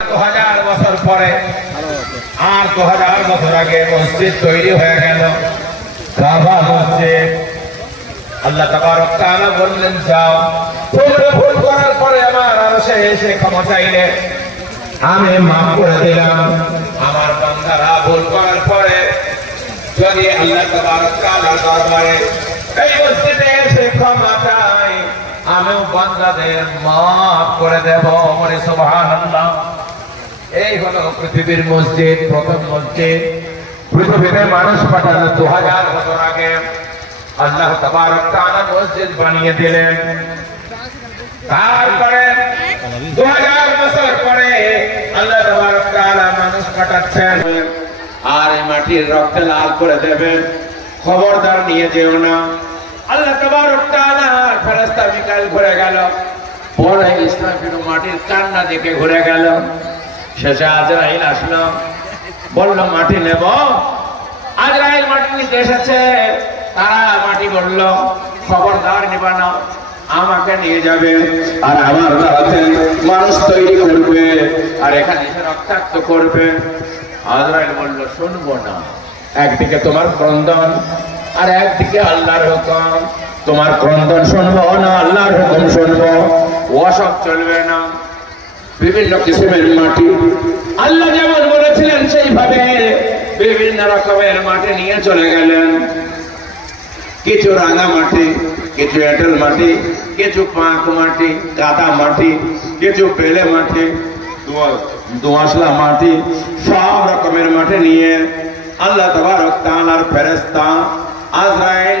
2000 বছর পরে আর 2000 বছর আগে মসজিদ তৈরি হয়ে গেল, কাবা মসজিদ। আল্লাহ তাবারক তাআলা বললেন, যাও তোমরা ভুল করার পরে আমার আরশে এসে ক্ষমা চাইলে আমি মাফ করে দিলাম। আমার বান্দারা ভুল করার পরে যদি আল্লাহ তাবারক তাআলার দরবারে এই মসজিদে এসে ক্ষমা চায়, আমিও বান্দাদের মাফ করে দেব। বলে সুবহানাল্লাহ। এই হলো পৃথিবীর মসজিদ, প্রথম মসজিদ। পৃথিবীতে মানুষ পাঠানো 2000 বছর আগে আল্লাহ তাবারক তাআলা মসজিদ বানিয়ে দিলেন। তারপরে 2000 বছর পরে আল্লাহ তাবারক তাআলা মানুষ পাঠাচ্ছেন, আর এই মাটির রক্তে লাল করে দেবেন। খবরদার নিয়ে যেও না। আল্লাহ তাবারক তাআলা ফেরেশতা মিকাইল ঘুরে গেল, পরে ইসরাফিল মাটির কান্না দেখে ঘুরে গেল। শেষে আজরাইল আসলো, বলল মাটি নেব। আজরাইল মাটি নিতে এসেছে, তারা মাটি বলল খবরদার নিবা না, আমাকে নিয়ে যাবে আর আমার রাতে মানুষ তৈরি করবে আর এখানে এসে রক্তাক্ত করবে। আজরাইল বলল শুনবো না, একদিকে তোমার ক্রন্দন আর একদিকে আল্লাহর হুকুম। তোমার ক্রন্দন শুনবো না, আল্লাহর হুকুম শুনবো, ওসব চলবে না। বিভিন্ন কিসমের মাটি আল্লাহ যেমন বলেছিলেন সেইভাবে বিভিন্ন রকমের মাটি নিয়ে চলে গেলেন। কিছু রাঙা মাটি, কিছু এঁটেল মাটি, কিছু পাঁক মাটি, কাদা মাটি, কিছু বেলে মাটি, দোআঁশলা মাটি, সব রকমের মাটি নিয়ে আল্লাহ তাবারক তাআলার ফেরেশতা আজরাইল